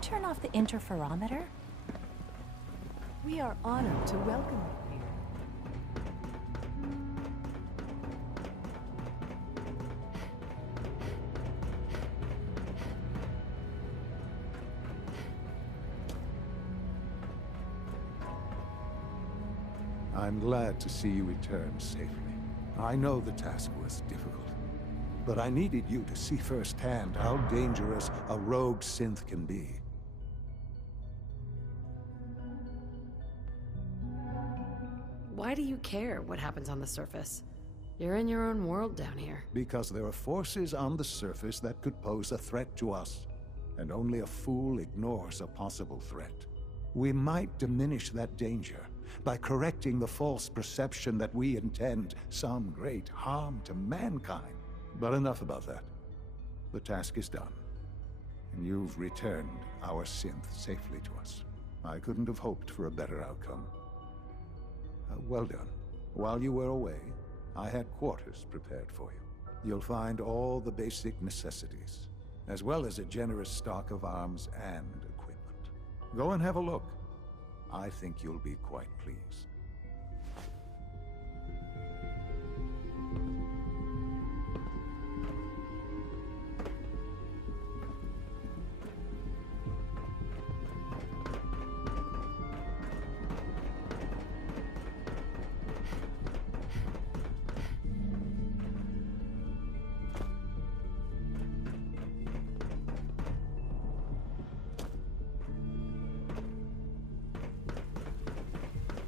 turn off the interferometer? We are honored to welcome you here. I'm glad to see you return safely. I know the task was difficult, but I needed you to see firsthand how dangerous a rogue synth can be. Why do you care what happens on the surface? You're in your own world down here. Because there are forces on the surface that could pose a threat to us, and only a fool ignores a possible threat. We might diminish that danger by correcting the false perception that we intend some great harm to mankind. But enough about that. The task is done, and you've returned our synth safely to us. I couldn't have hoped for a better outcome. Well done. While you were away, I had quarters prepared for you. You'll find all the basic necessities, as well as a generous stock of arms and equipment. Go and have a look. I think you'll be quite pleased.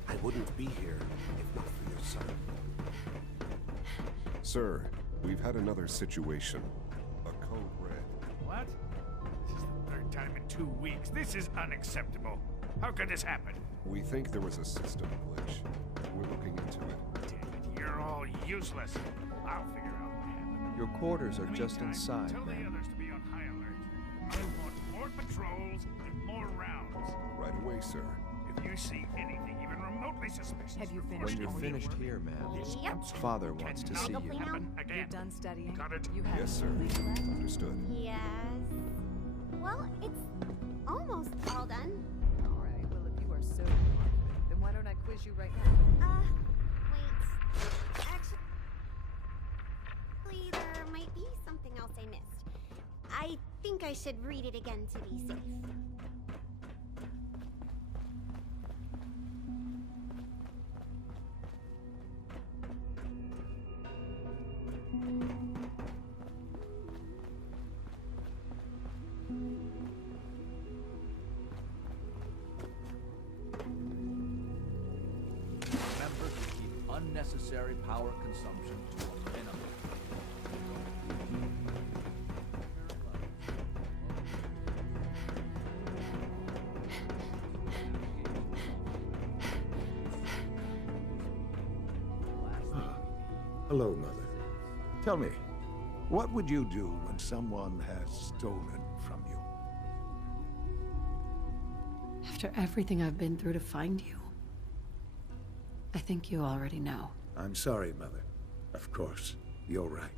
I wouldn't be here if not for your son. Sir, we've had another situation. A code red. What? This is the third time in 2 weeks. This is unacceptable. How could this happen? We think there was a system glitch. We're looking into it. Damn it, you're all useless. I'll figure out what happened. Your quarters are In the just meantime, inside, tell the man. others to be on high alert. I want more patrols and more rounds. Right away, sir. If you see anything even remotely suspicious, Have you report finished When it you're all your finished work? here, man, This Yep. absolutely Father wants to cannot see Go you. clean happen out? again. You're done studying? Got it? You have Yes, sir. weeks left? Understood. Yes. Well, it's almost all done. All right, well, if you are so confident, then why don't I quiz you right now? Wait. Actually, there might be something else I missed. I think I should read it again to be safe. Remember to keep unnecessary power consumption to a minimum. Hello, Mother. Tell me, what would you do when someone has stolen from you? After everything I've been through to find you, I think you already know. I'm sorry, Mother. Of course, you're right.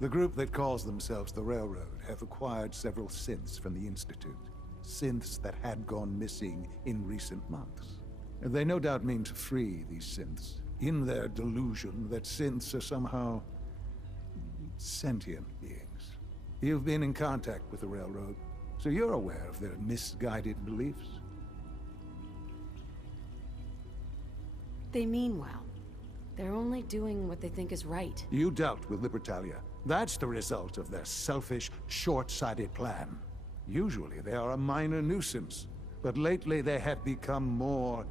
The group that calls themselves the Railroad have acquired several synths from the Institute. Synths that had gone missing in recent months. They no doubt mean to free these synths, in their delusion that synths are somehow sentient beings. You've been in contact with the Railroad, so you're aware of their misguided beliefs. They mean well. They're only doing what they think is right. You dealt with Libertalia. That's the result of their selfish, short-sighted plan. Usually they are a minor nuisance, but lately they have become more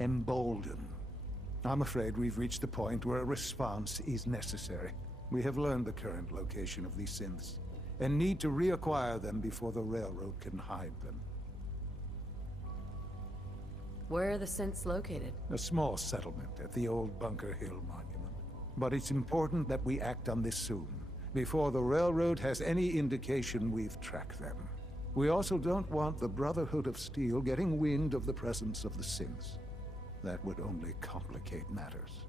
emboldened. I'm afraid we've reached the point where a response is necessary. We have learned the current location of these synths, and need to reacquire them before the Railroad can hide them. Where are the synths located? A small settlement at the old Bunker Hill Monument. But it's important that we act on this soon, before the Railroad has any indication we've tracked them. We also don't want the Brotherhood of Steel getting wind of the presence of the synths. That would only complicate matters.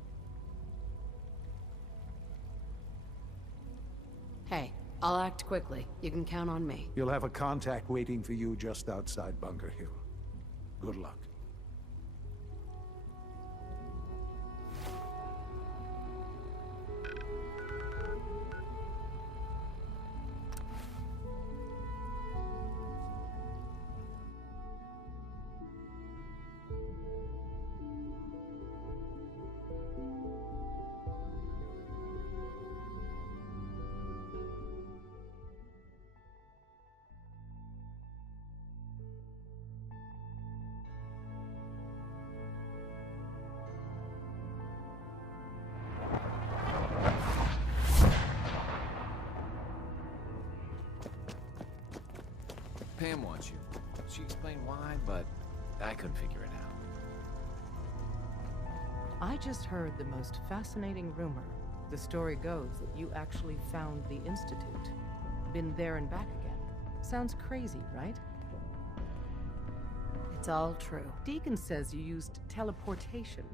Hey, I'll act quickly. You can count on me. You'll have a contact waiting for you just outside Bunker Hill. Good luck. Pam wants you. She explained why, but I couldn't figure it out. I just heard the most fascinating rumor. The story goes that you actually found the Institute. Been there and back again. Sounds crazy, right? It's all true. Deacon says you used teleportation.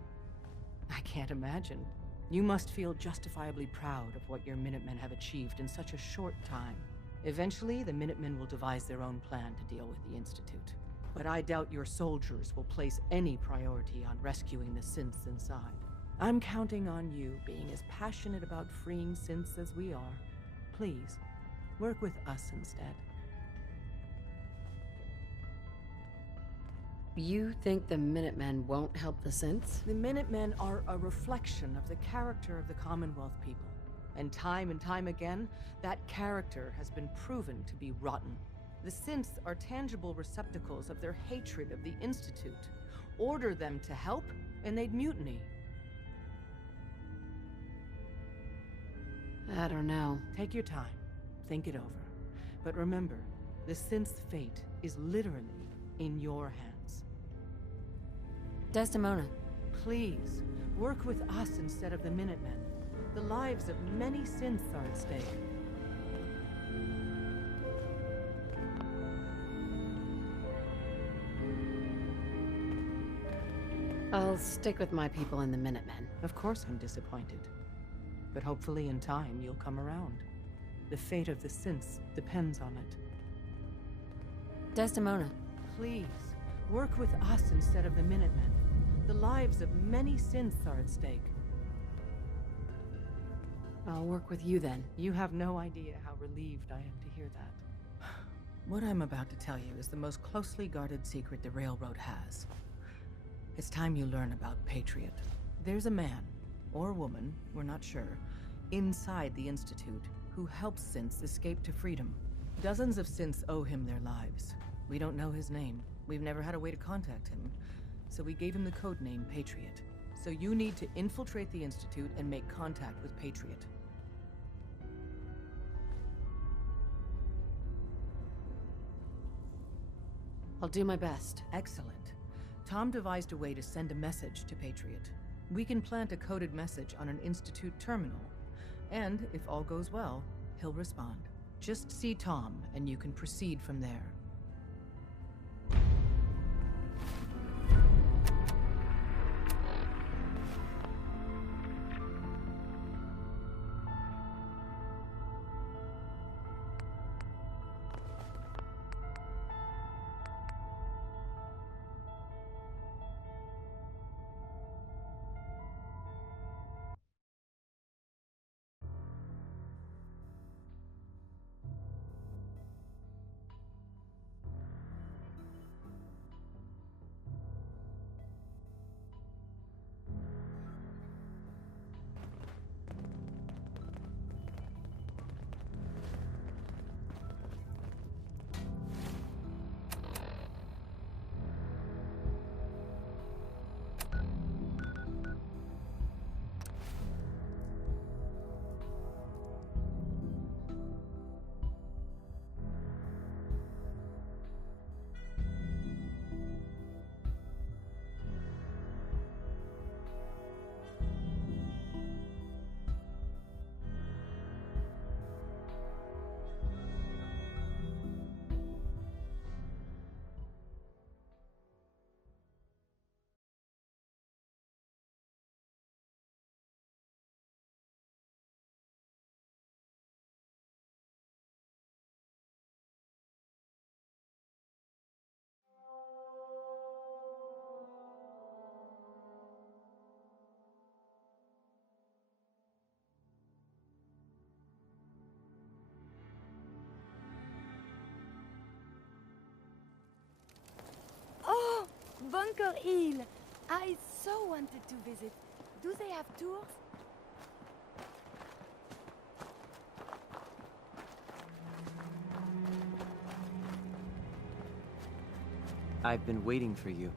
I can't imagine. You must feel justifiably proud of what your Minutemen have achieved in such a short time. Eventually, the Minutemen will devise their own plan to deal with the Institute. But I doubt your soldiers will place any priority on rescuing the synths inside. I'm counting on you being as passionate about freeing synths as we are. Please, work with us instead. You think the Minutemen won't help the synths? The Minutemen are a reflection of the character of the Commonwealth people. And time again, that character has been proven to be rotten. The synths are tangible receptacles of their hatred of the Institute. Order them to help, and they'd mutiny. I don't know. Take your time. Think it over. But remember, the synth's fate is literally in your hands. Desdemona. Please, work with us instead of the Minutemen. The lives of many synths are at stake. I'll stick with my people in the Minutemen. Of course I'm disappointed. But hopefully in time you'll come around. The fate of the synths depends on it. Desdemona. Please, work with us instead of the Minutemen. The lives of many synths are at stake. I'll work with you then. You have no idea how relieved I am to hear that. What I'm about to tell you is the most closely guarded secret the Railroad has. It's time you learn about Patriot. There's a man, or woman, we're not sure, inside the Institute who helps synths escape to freedom. Dozens of synths owe him their lives. We don't know his name. We've never had a way to contact him. So we gave him the codename Patriot. So you need to infiltrate the Institute and make contact with Patriot. I'll do my best. Excellent. Tom devised a way to send a message to Patriot. We can plant a coded message on an Institute terminal. And, if all goes well, he'll respond. Just see Tom, and you can proceed from there. Bunker Hill. I so wanted to visit. Do they have tours? I've been waiting for you.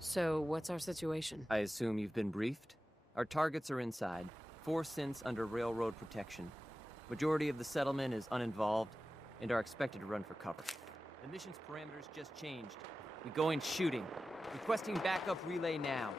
So, what's our situation? I assume you've been briefed? Our targets are inside. 4 synths under railroad protection. Majority of the settlement is uninvolved and are expected to run for cover. The mission's parameters just changed. We go in shooting. Requesting backup relay now.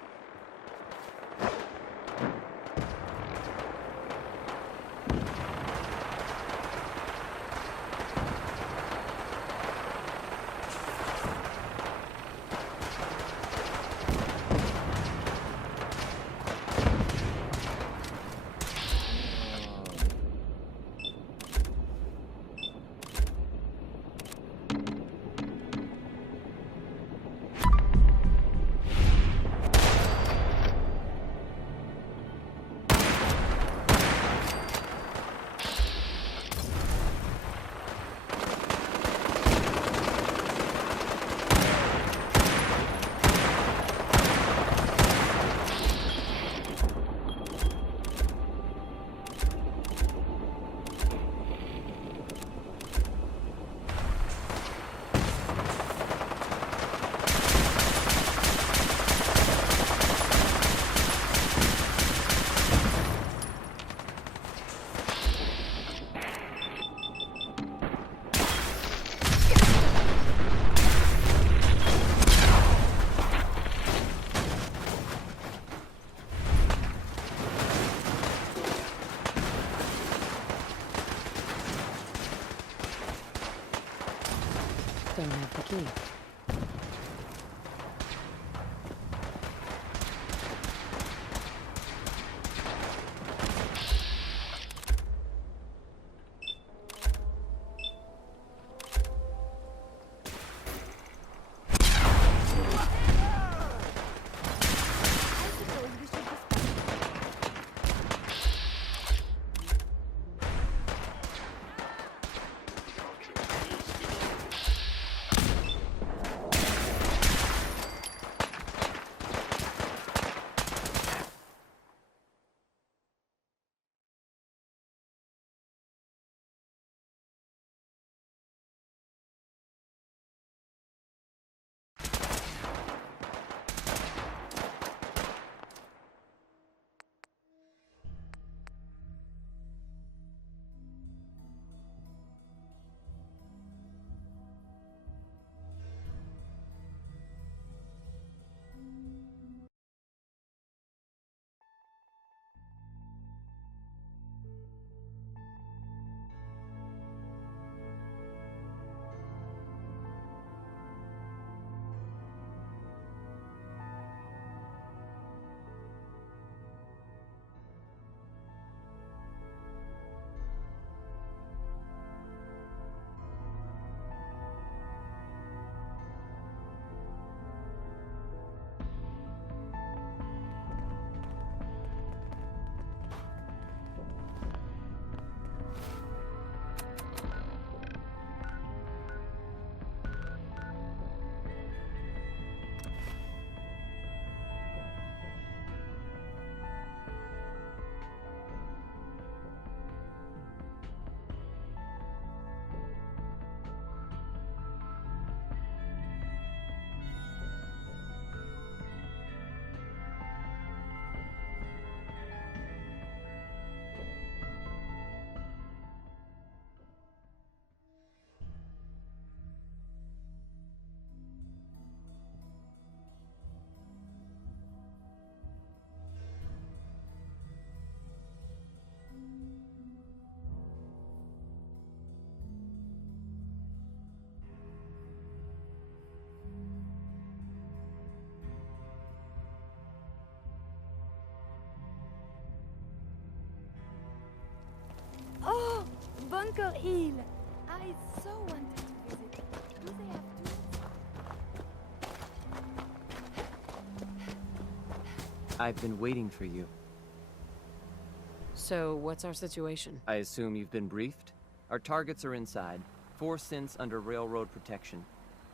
Don't have the key. Oh, Bunker Hill. I so wanted to visit. Do they have tours? I've been waiting for you. So, what's our situation? I assume you've been briefed? Our targets are inside. 4 synths under railroad protection.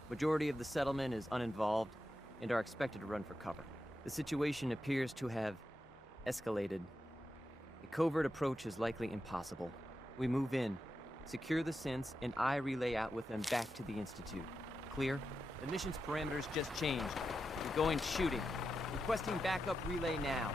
Majority of the settlement is uninvolved and are expected to run for cover. The situation appears to have escalated. A covert approach is likely impossible. We move in, secure the synths, and I relay out with them back to the Institute. Clear? The mission's parameters just changed. We're going shooting. Requesting backup relay now.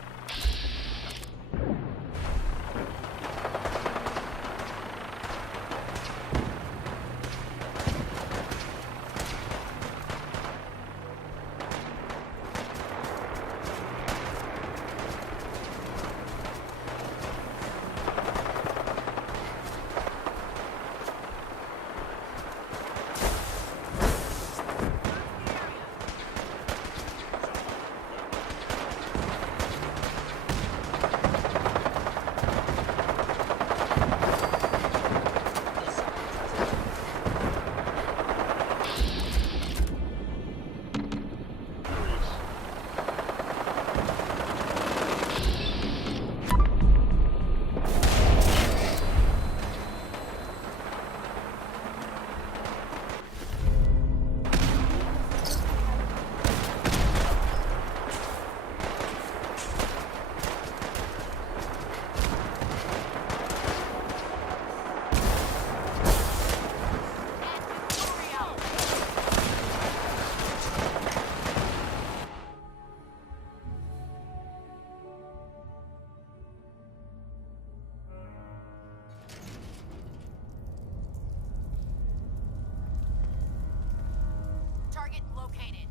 Target located.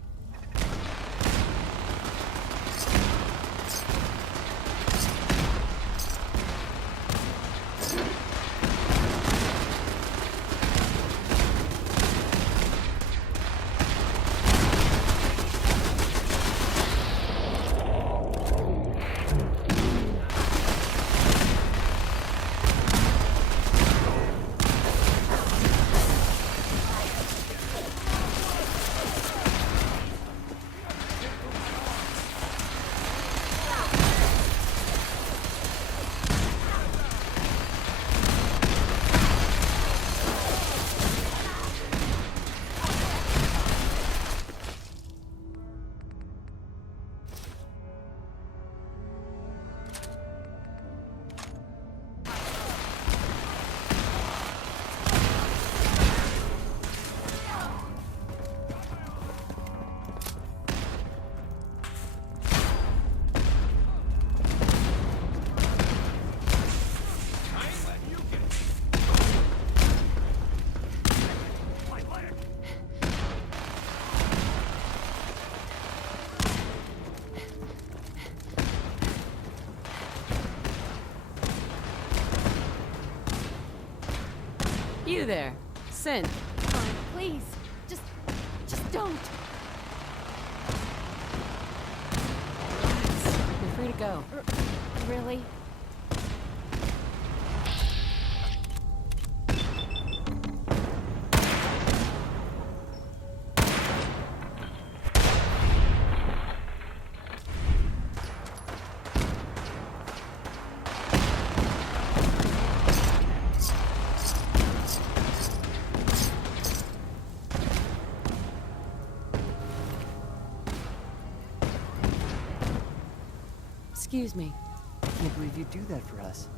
You there, Sin. Come on, please. Just don't. You're free to go. Really? Excuse me. I can't believe you'd do that for us.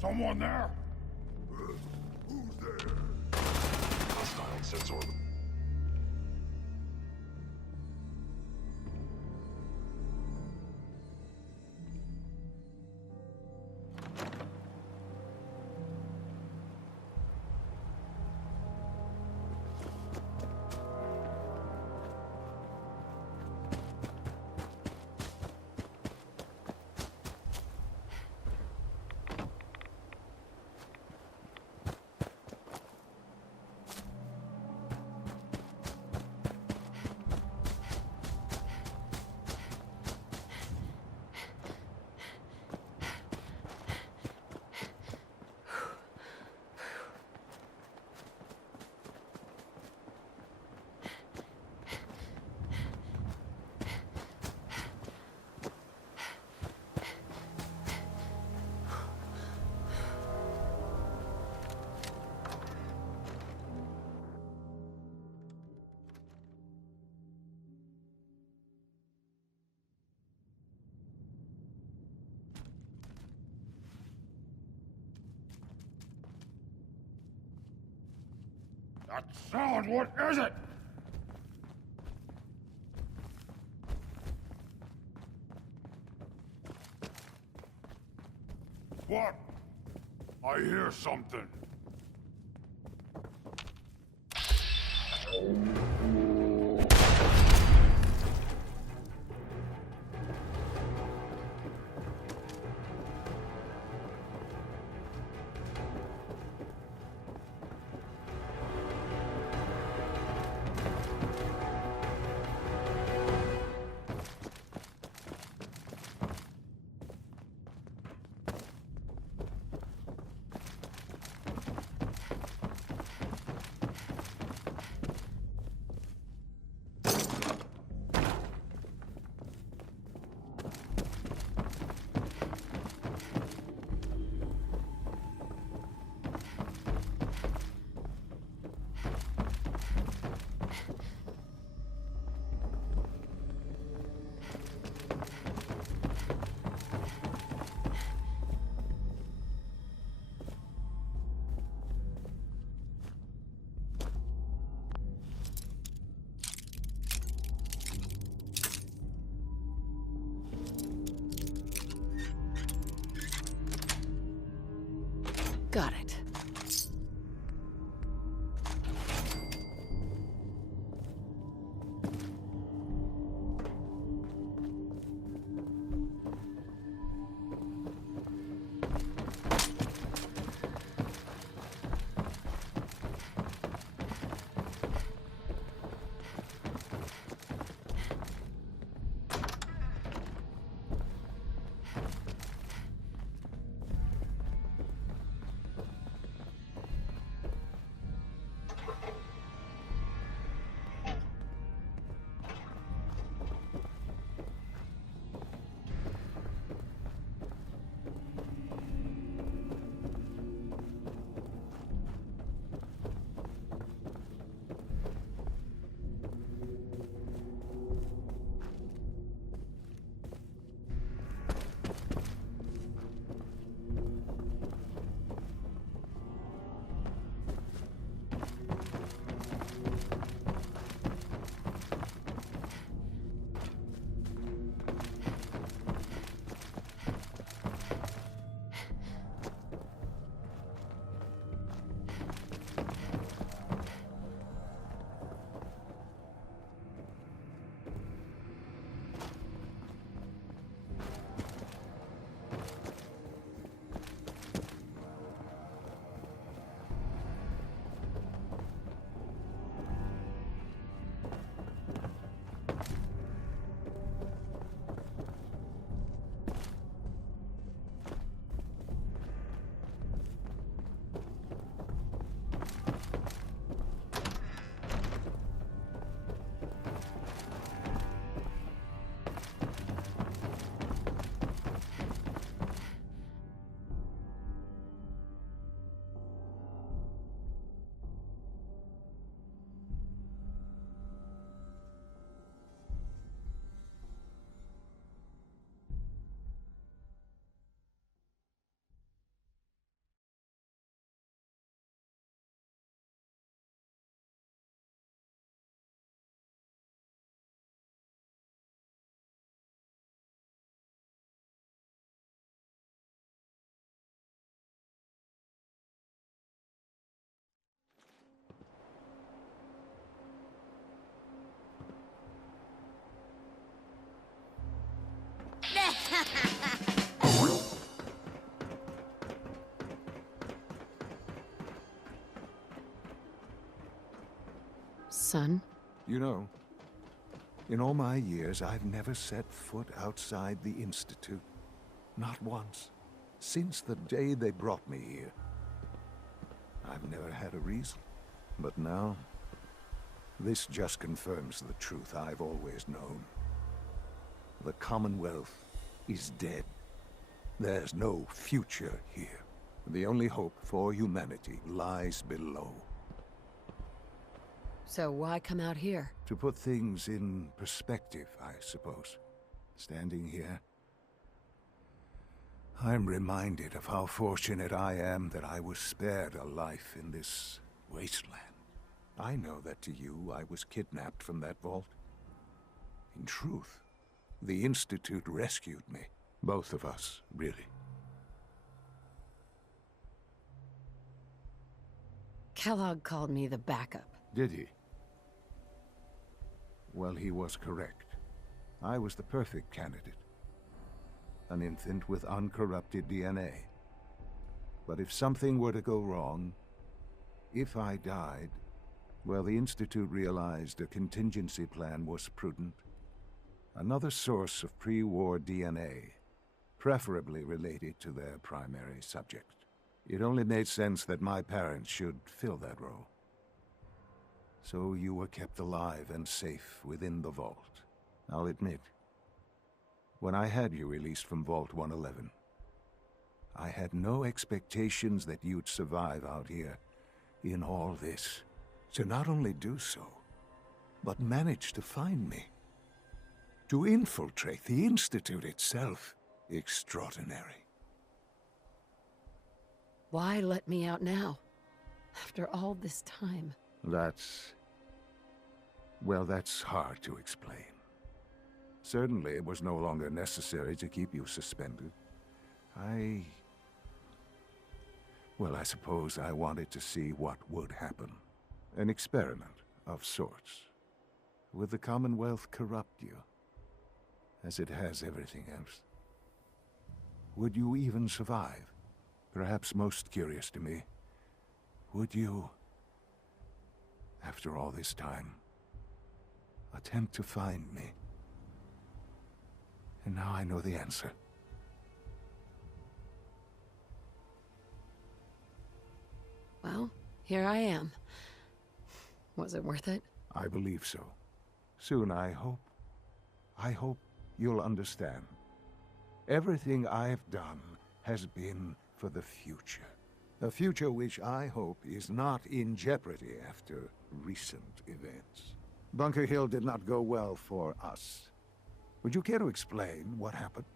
Someone there? Who's there? Hostile sensor. That sound, what is it? What? I hear something. Got it. son? You know, in all my years, I've never set foot outside the Institute. Not once. Since the day they brought me here. I've never had a reason. But now, this just confirms the truth I've always known. The Commonwealth is dead. There's no future here. The only hope for humanity lies below. So why come out here? To put things in perspective, I suppose. Standing here, I'm reminded of how fortunate I am that I was spared a life in this wasteland. I know that to you, I was kidnapped from that vault. In truth, the Institute rescued me. Both of us, really. Kellogg called me the backup. Did he? Well, he was correct. I was the perfect candidate. An infant with uncorrupted DNA. But if something were to go wrong, if I died, well, the Institute realized a contingency plan was prudent. Another source of pre-war DNA, preferably related to their primary subject. It only made sense that my parents should fill that role. So you were kept alive and safe within the vault. I'll admit, when I had you released from Vault 111, I had no expectations that you'd survive out here in all this. To not only do so, but manage to find me. To infiltrate the Institute itself. Extraordinary. Why let me out now? After all this time. Well, that's hard to explain. Certainly it was no longer necessary to keep you suspended. Well, I suppose I wanted to see what would happen. An experiment of sorts. Would the Commonwealth corrupt you? As it has everything else? Would you even survive? Perhaps most curious to me, would you, after all this time, attempt to find me? And now I know the answer. Well, here I am. Was it worth it? I believe so. Soon, I hope you'll understand. Everything I've done has been for the future. A future which I hope is not in jeopardy after recent events. Bunker Hill did not go well for us. Would you care to explain what happened?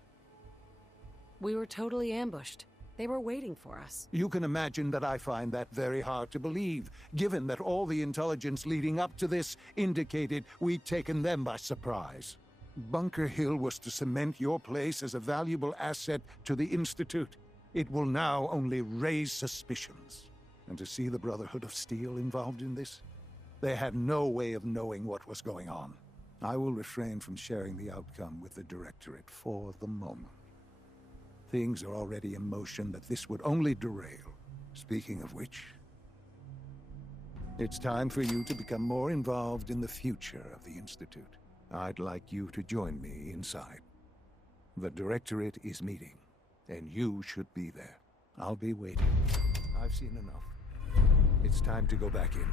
We were totally ambushed. They were waiting for us. You can imagine that I find that very hard to believe, given that all the intelligence leading up to this indicated we'd taken them by surprise. Bunker Hill was to cement your place as a valuable asset to the Institute. It will now only raise suspicions. And to see the Brotherhood of Steel involved in this? They had no way of knowing what was going on. I will refrain from sharing the outcome with the Directorate for the moment. Things are already in motion that this would only derail. Speaking of which, it's time for you to become more involved in the future of the Institute. I'd like you to join me inside. The Directorate is meeting, and you should be there. I'll be waiting. I've seen enough. It's time to go back in.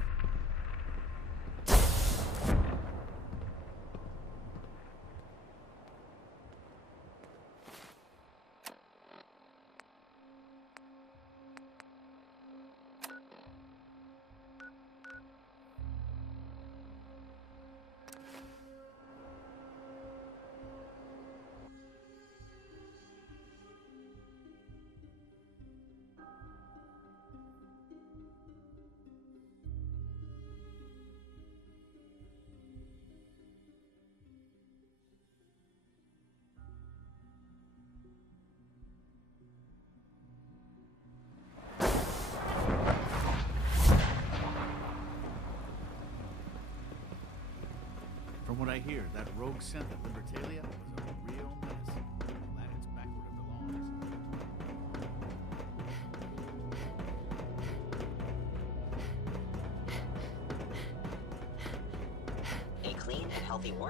From what I hear, that rogue synth at Libertalia was a real mess. Glad it's back where it belongs.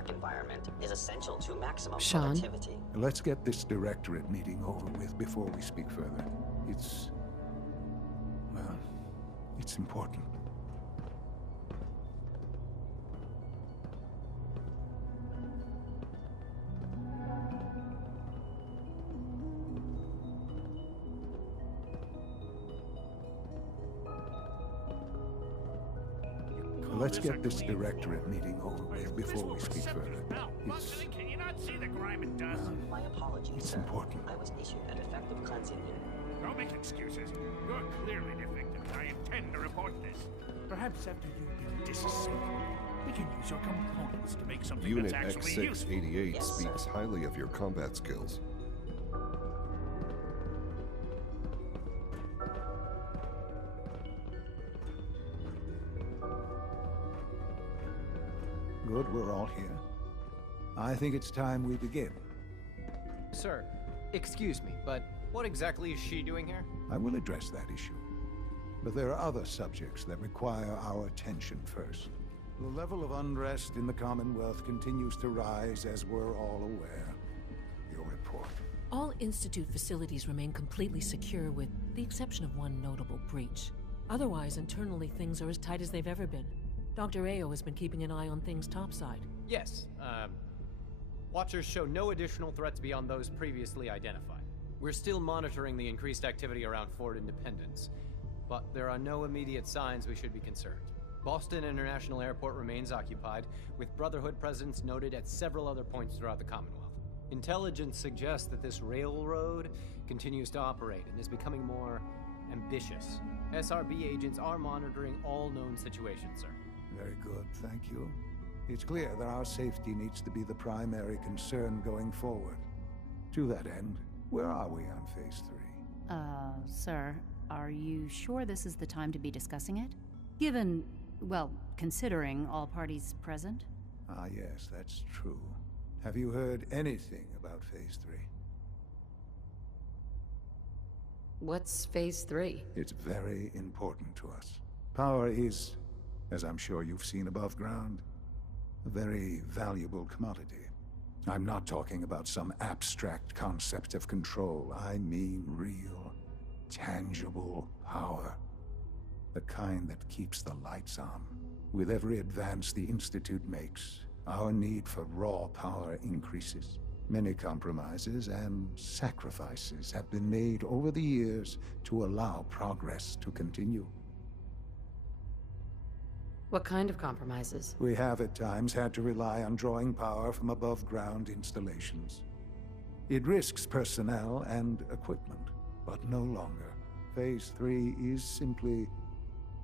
work environment is essential to maximum Sean? productivity. Let's get this directorate meeting over with before we speak further. Well, it's important. Let's get this directorate meeting over with before we speak further. Can you not see the grime and dust? My apologies, It's sir. important. I was issued an effective cleansing unit. Don't make excuses. You're clearly the victim, and I intend to report this. Perhaps after you've been disassembled, we can use your components to make something Unit that's actually useful. X688 Yes, speaks highly of your combat skills. Good, we're all here. I think it's time we begin. Sir, excuse me, but what exactly is she doing here? I will address that issue. But there are other subjects that require our attention first. The level of unrest in the Commonwealth continues to rise, as we're all aware. Your report. All Institute facilities remain completely secure with the exception of one notable breach. Otherwise, internally, things are as tight as they've ever been. Dr. Ayo has been keeping an eye on things topside. Yes, Watchers show no additional threats beyond those previously identified. We're still monitoring the increased activity around Fort Independence, but there are no immediate signs we should be concerned. Boston International Airport remains occupied, with Brotherhood presence noted at several other points throughout the Commonwealth. Intelligence suggests that this railroad continues to operate and is becoming more ambitious. SRB agents are monitoring all known situations, sir. Very good, thank you. It's clear that our safety needs to be the primary concern going forward. To that end, where are we on Phase 3? Sir, are you sure this is the time to be discussing it? Given, well, considering all parties present? Ah, yes, that's true. Have you heard anything about Phase 3? What's Phase 3? It's very important to us. Power is, as I'm sure you've seen above ground, a very valuable commodity. I'm not talking about some abstract concept of control. I mean real, tangible power. The kind that keeps the lights on. With every advance the Institute makes, our need for raw power increases. Many compromises and sacrifices have been made over the years to allow progress to continue. What kind of compromises? We have at times had to rely on drawing power from above-ground installations. It risks personnel and equipment, but no longer. Phase 3 is simply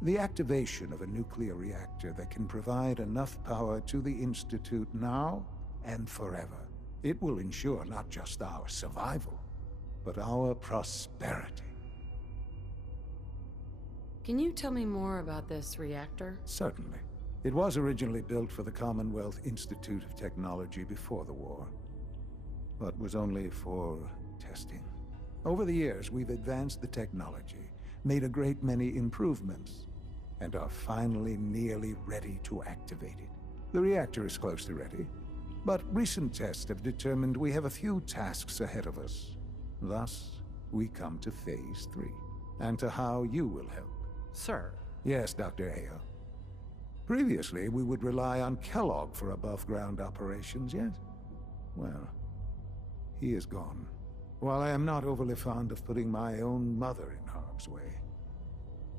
the activation of a nuclear reactor that can provide enough power to the Institute now and forever. It will ensure not just our survival, but our prosperity. Can you tell me more about this reactor? Certainly. It was originally built for the Commonwealth Institute of Technology before the war, but was only for testing. Over the years, we've advanced the technology, made a great many improvements, and are finally nearly ready to activate it. The reactor is close to ready, but recent tests have determined we have a few tasks ahead of us. Thus, we come to Phase 3, and to how you will help. Sir. Yes, Dr. Ayo. Previously, we would rely on Kellogg for above-ground operations, yes? Well, he is gone. While I am not overly fond of putting my own mother in harm's way,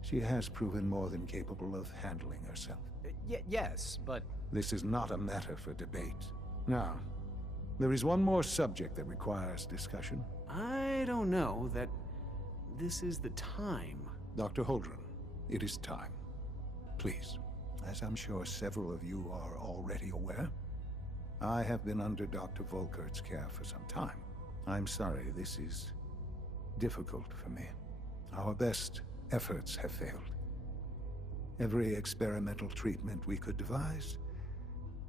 she has proven more than capable of handling herself. Yes, but... This is not a matter for debate. Now, there is one more subject that requires discussion. I don't know that this is the time. Dr. Holdren, it is time. Please, as I'm sure several of you are already aware, I have been under Dr. Volkert's care for some time. I'm sorry this is difficult for me. Our best efforts have failed. Every experimental treatment we could devise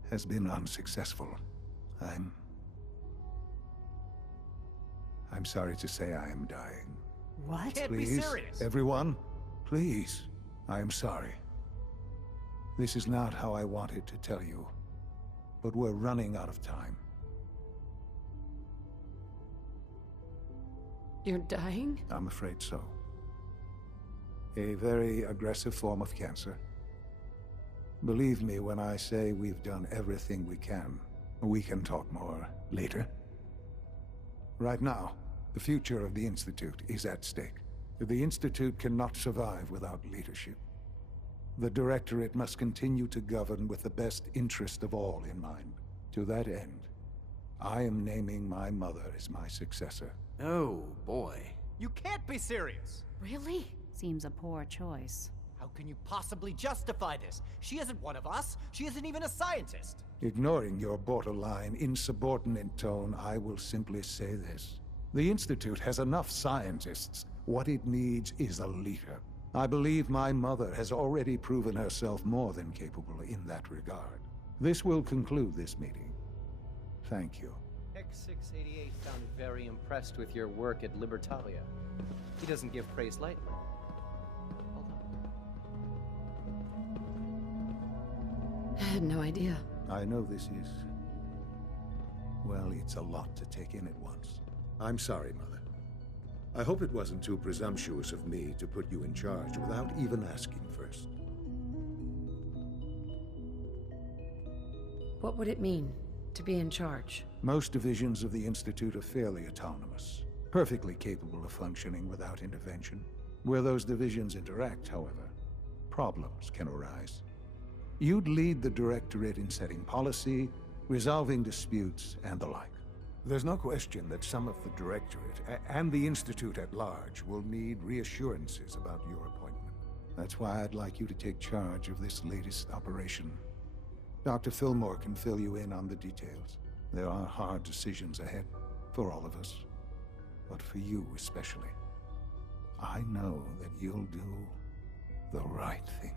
has been unsuccessful. I'm sorry to say I am dying. What? Can't be Please, serious. everyone, please. I am sorry. This is not how I wanted to tell you. but we're running out of time. You're dying? I'm afraid so. A very aggressive form of cancer. Believe me when I say we've done everything we can. We can talk more later. Right now, the future of the Institute is at stake. The Institute cannot survive without leadership. The Directorate must continue to govern with the best interest of all in mind. To that end, I am naming my mother as my successor. Oh, boy. You can't be serious! Really? Seems a poor choice. How can you possibly justify this? She isn't one of us. She isn't even a scientist. Ignoring your borderline, insubordinate tone, I will simply say this. The Institute has enough scientists. What it needs is a leader. I believe my mother has already proven herself more than capable in that regard. This will conclude this meeting. Thank you. X688 sounded very impressed with your work at Libertalia. He doesn't give praise lightly. I had no idea. I know this is... well, it's a lot to take in at once. I'm sorry, Mother. I hope it wasn't too presumptuous of me to put you in charge without even asking first. What would it mean, to be in charge? Most divisions of the Institute are fairly autonomous, perfectly capable of functioning without intervention. Where those divisions interact, however, problems can arise. You'd lead the Directorate in setting policy, resolving disputes, and the like. There's no question that some of the Directorate, and the Institute at large, will need reassurances about your appointment. That's why I'd like you to take charge of this latest operation. Dr. Fillmore can fill you in on the details. There are hard decisions ahead, for all of us. But for you especially. I know that you'll do the right thing.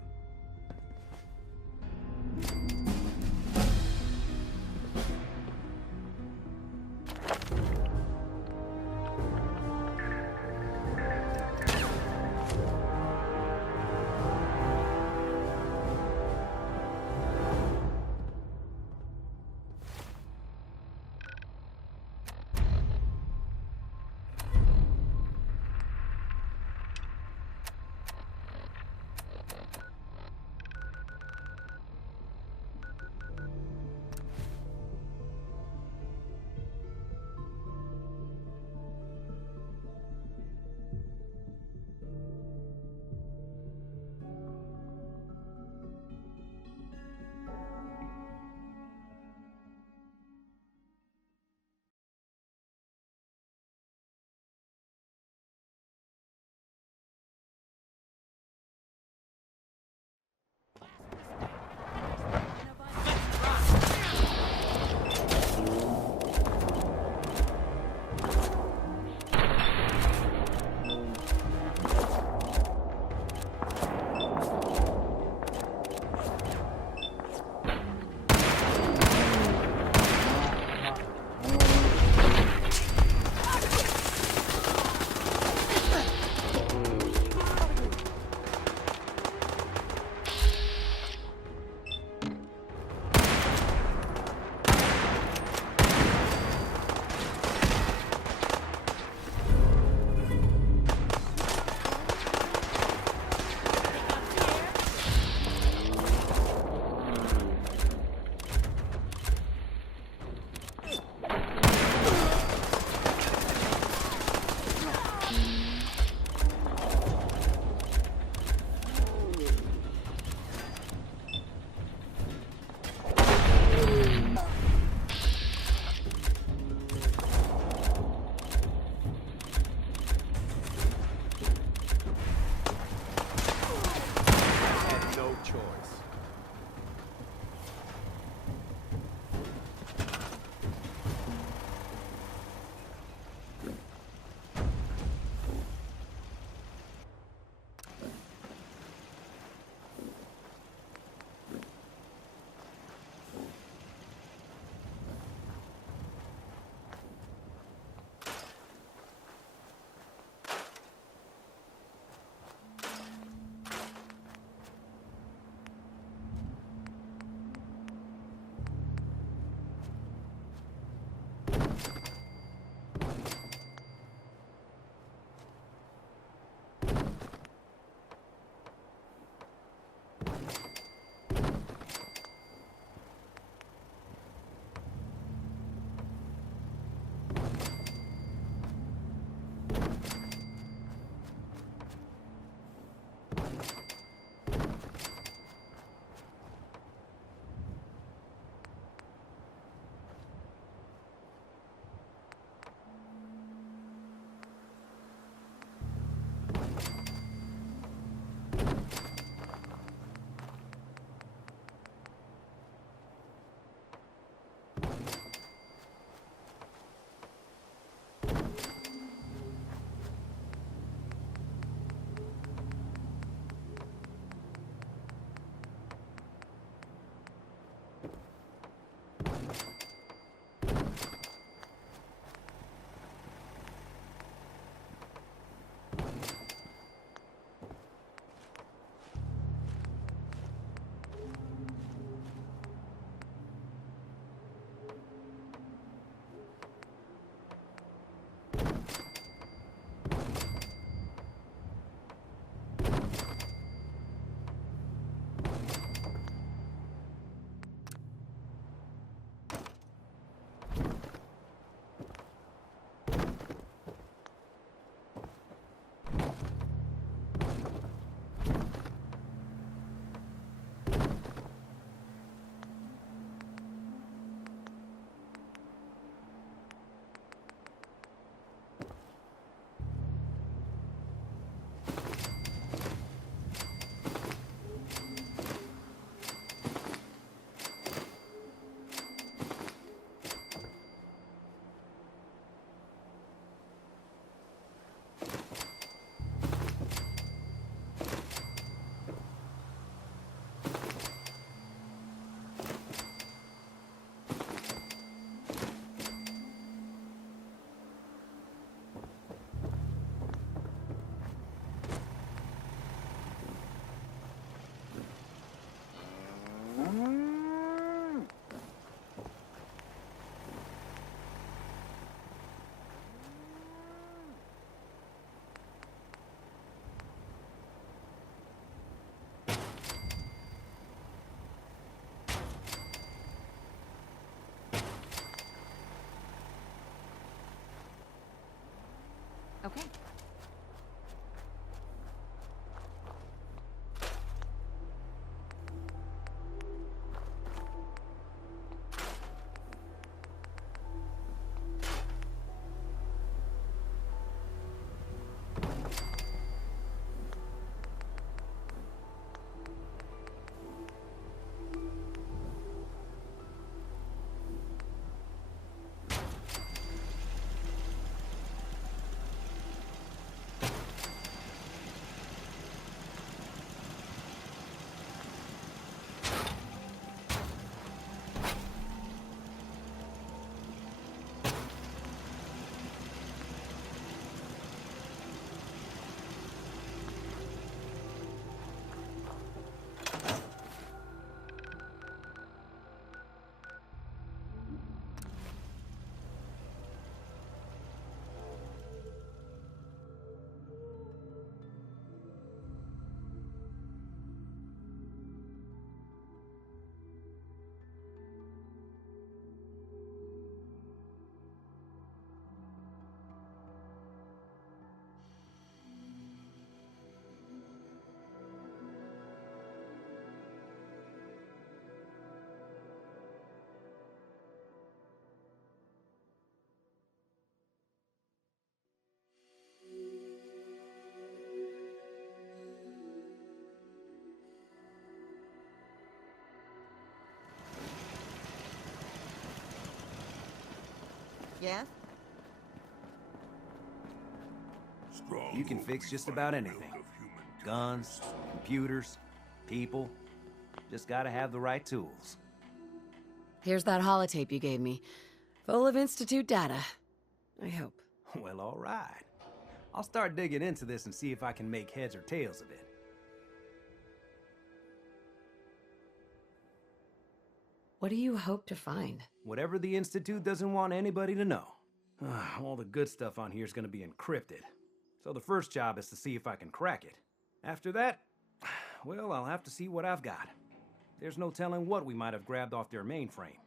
Okay. Yes? You can fix just about anything. Guns, computers, people. Just gotta have the right tools. Here's that holotape you gave me. Full of Institute data. I hope. Well, all right. I'll start digging into this and see if I can make heads or tails of it. What do you hope to find? Whatever the Institute doesn't want anybody to know. All the good stuff on here is gonna be encrypted. So the first job is to see if I can crack it. After that, well, I'll have to see what I've got. There's no telling what we might have grabbed off their mainframe.